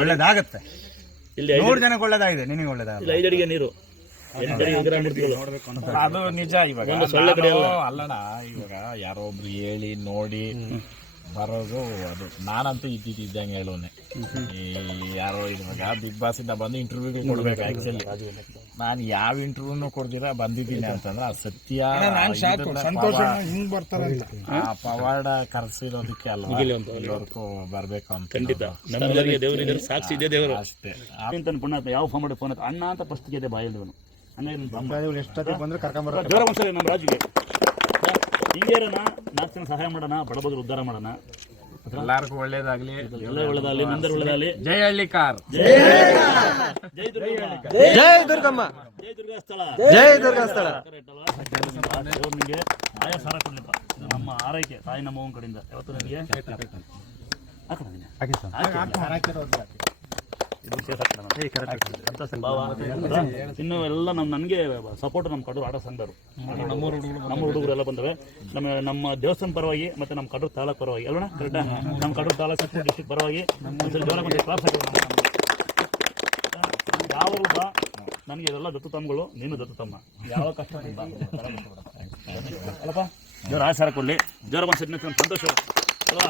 ಒಳ್ಳೇದಾಗತ್ತೆ. 100 ಜನಕ್ಕೆ ಒಳ್ಳೇದಾಗಿದೆ, ನಿನಗೆ ಒಳ್ಳೇದಾಗಲ್ಲ. 5 ಅಡಿಗೆ ನೀರು ಅದು ನಿಜ. ಇವಾಗ ಅಲ್ಲಣ್ಣ, ಇವಾಗ ಯಾರೋ ಒಬ್ರು ಹೇಳಿ ನೋಡಿ ಬರೋದು ಅದು. ನಾನಂತೂ ಇದ್ದಂಗೆ ಹೇಳೋನೆ. ಯಾರೋ ಇವಾಗ ಬಿಗ್ ಬಾಸ್ ಇಂದ ಬಂದು ಇಂಟರ್ವ್ಯೂಗೆ ಕೊಡ್ಬೇಕು. ಆಕ್ಚುಲಿ ನಾನು ಯಾವ ಇಂಟರ್ವ್ಯೂನು ಕೊಡ್ದಿರ ಬಂದಿದ್ದೀನಿ ಅಂತಂದ್ರೆ ಅದು ಸತ್ಯ. ಪವಾಡ ಕರ್ಸಿರೋದಕ್ಕೆ ಅಲ್ವಾ ಇವತ್ತು ಬರ್ಬೇಕು ಅಂತ. ಖಂಡಿತ ನಮ್ಮವರಿಗೆ ದೇವರಿಗೆ ಸಾಕ್ಷಿ ಇದೆ. ದೇವರು ಅಷ್ಟೇ. ಪುಣ್ಯಾತ್ಮ ಯಾವ ಫೋನ್ ಮಾಡಿ ಫೋನ್ ಅಣ್ಣ ಅಂತ ಫಸ್ಟ್ ಗೆ ಬಾಯಿಲ್ವನು ಬಂದ್ರೆ ಕರ್ಕೊಂಬರ ನಮ್ಮ ರಾಜ್ಯಕ್ಕೆ ಹಿಂಗೇರನ 4 ಜನ ಸಹಾಯ ಮಾಡೋಣ, ಬಡಬದ್ರು ಉದ್ಧಾರ ಮಾಡೋಣ. ಎಲ್ಲರಿಗೂ ಒಳ್ಳೇದಾಗ್ಲಿ, ಒಳ್ಳೇದಾಗ್ಲಿ, ನಿಮ್ದರ ಒಳ್ಳೇದಾಗ್ಲಿ. ಜೈ ಹಳ್ಳಿಕಾರ್, ಜೈ ದುರ್ಗಮ್ಮ, ಜೈ ದುರ್ಗಮ್ಮ, ಜೈ ದುರ್ಗಾಸ್ಥಳ, ಜೈ ದುರ್ಗಾಸ್ಥಳ. ನಿಮಗೆ ಆಯಾ ಸಾರ ಕೊಡ್ಲಿಪ್ಪ. ಇದು ನಮ್ಮ ಆರೈಕೆ, ತಾಯಿ ನಮ್ಮ ಅವ್ವನ ಕಡೆಯಿಂದ ಯಾವತ್ತು ನನಗೆ ಇನ್ನು ಎಲ್ಲ ನನಗೆ ಸಪೋರ್ಟ್ ನಮ್ಮ ಕಡೂರು ಆಟ ಸಂಘರು, ನಮ್ಮ ಹುಡುಗರು ಎಲ್ಲ ಬಂದವೆ. ನಮ್ಮ ದೇವಸ್ಥಾನ ಪರವಾಗಿ ಮತ್ತೆ ನಮ್ಮ ಕಡೂರು ತಾಲೂಕು ಪರವಾಗಿ ಅಲ್ವಣ ಕರೆಕ್ಟಾ? ನಮ್ಮ ಕಡೂರು ತಾಲೂಕು ಡಿಸ್ಟ್ರಿಕ್ಟ್ ಪರವಾಗಿ ಕ್ಲಾಸ್ ಯಾವ ನನಗೆ ಇದೆಲ್ಲ ದತ್ತು ತಮ್ಮಗಳು, ನೀನು ದತ್ತು ತಮ್ಮ. ಯಾವ ಕಷ್ಟ ಅಲ್ಲಪ್ಪ, ಜೋರ ಆಸಾರ ಕೊಡಲಿ. ಜೋರ ಸಂತೋಷ ಅಲ್ವಾ?